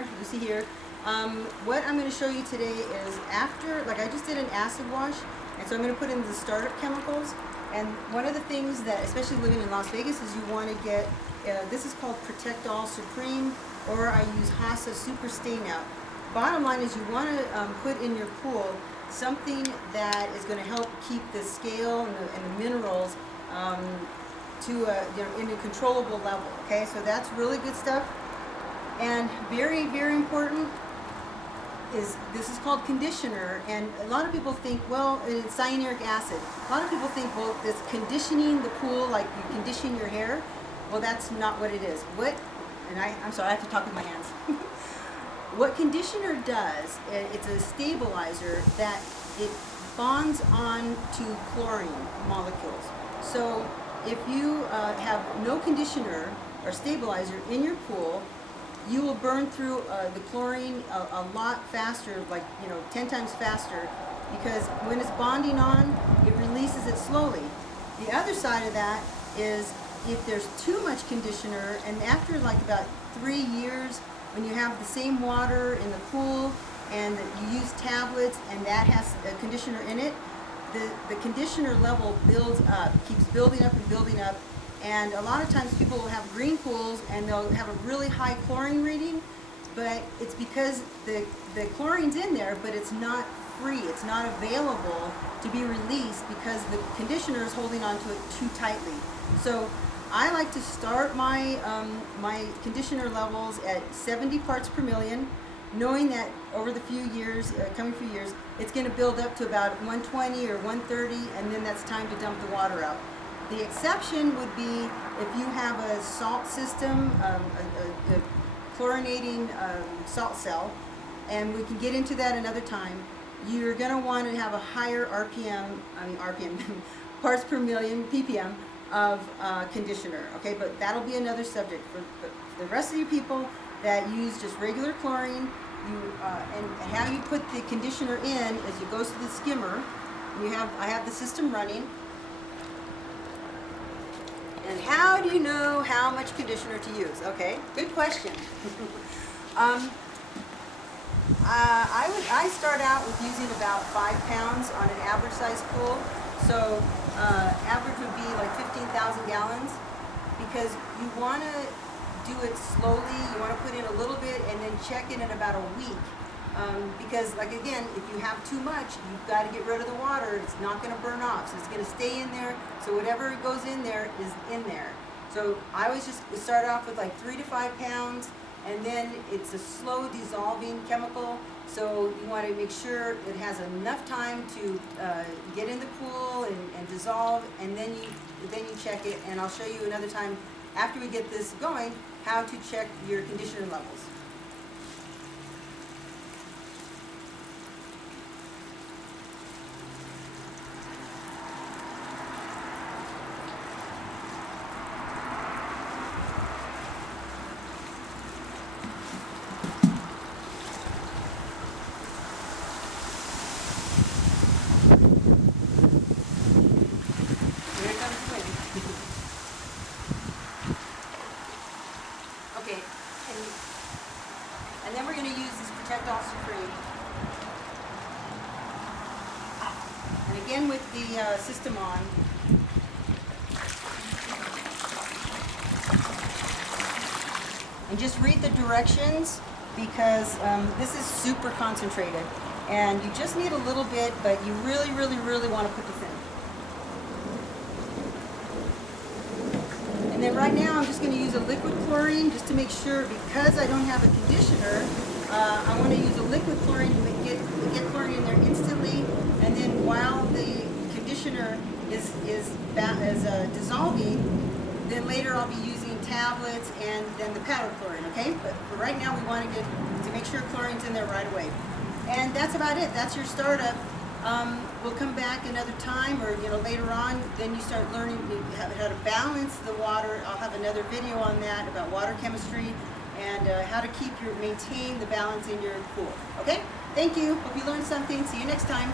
there, Lucy here. What I'm going to show you today is after, like I just did an acid wash, and so I'm going to put in the startup chemicals. And one of the things that, especially living in Las Vegas, is you want to get, this is called Protect All Supreme, or I use Hasa Super Stain Out. Bottom line is you want to put in your pool something that is going to help keep the scale and the minerals to in a controllable level. Okay, so that's really good stuff. And very, very important is this is called conditioner, and a lot of people think, well, it's cyanuric acid. A lot of people think, well, it's conditioning the pool like you condition your hair. Well, that's not what it is. I'm sorry, I have to talk with my hands. What conditioner does, it's a stabilizer that it bonds on to chlorine molecules. So if you have no conditioner or stabilizer in your pool, you will burn through the chlorine a lot faster, like 10 times faster, because when it's bonding on, it releases it slowly. The other side of that is if there's too much conditioner, and after like about 3 years, when you have the same water in the pool and you use tablets and that has a conditioner in it, the conditioner level builds up, keeps building up and building up. And a lot of times people will have green pools and they'll have a really high chlorine reading, but it's because the chlorine's in there, but it's not free, it's not available to be released because the conditioner is holding on to it too tightly. So I like to start my my conditioner levels at 70 parts per million, knowing that over the coming few years, it's going to build up to about 120 or 130, and then that's time to dump the water out. The exception would be if you have a salt system, a chlorinating salt cell, and we can get into that another time. You're going to want to have a higher parts per million, ppm, of conditioner. Okay, but that'll be another subject. For the rest of you people that use just regular chlorine, and how you put the conditioner in is it goes to the skimmer. I have the system running. And how do you know how much conditioner to use? Okay, good question. I start out with using about 5 pounds on an average size pool. So average would be like 15,000 gallons, because you want to do it slowly. You want to put in a little bit and then check in about a week. Because, like, again, if you have too much, you've got to get rid of the water. It's not going to burn off, so it's going to stay in there. So whatever goes in there is in there. So I always just start off with like 3 to 5 pounds, and then it's a slow dissolving chemical. So you want to make sure it has enough time to get in the pool and dissolve, and then you check it. And I'll show you another time after we get this going how to check your conditioner levels. Okay, and then we're going to use this Protect All Supreme. And again with the system on. And just read the directions, because this is super concentrated. And you just need a little bit, but you really, really, really want to put this in. And then right now I'm just going to use a liquid chlorine just to make sure, because I don't have a conditioner, I want to use a liquid chlorine to get chlorine in there instantly, and then while the conditioner is dissolving, then later I'll be using tablets and then the powder chlorine, okay? But for right now we want to make sure chlorine's in there right away. And that's about it. That's your startup. We'll come back another time, or later on, then you start learning how to balance the water. I'll have another video on that about water chemistry and how to maintain the balance in your pool. Okay? Thank you. Hope you learned something. See you next time.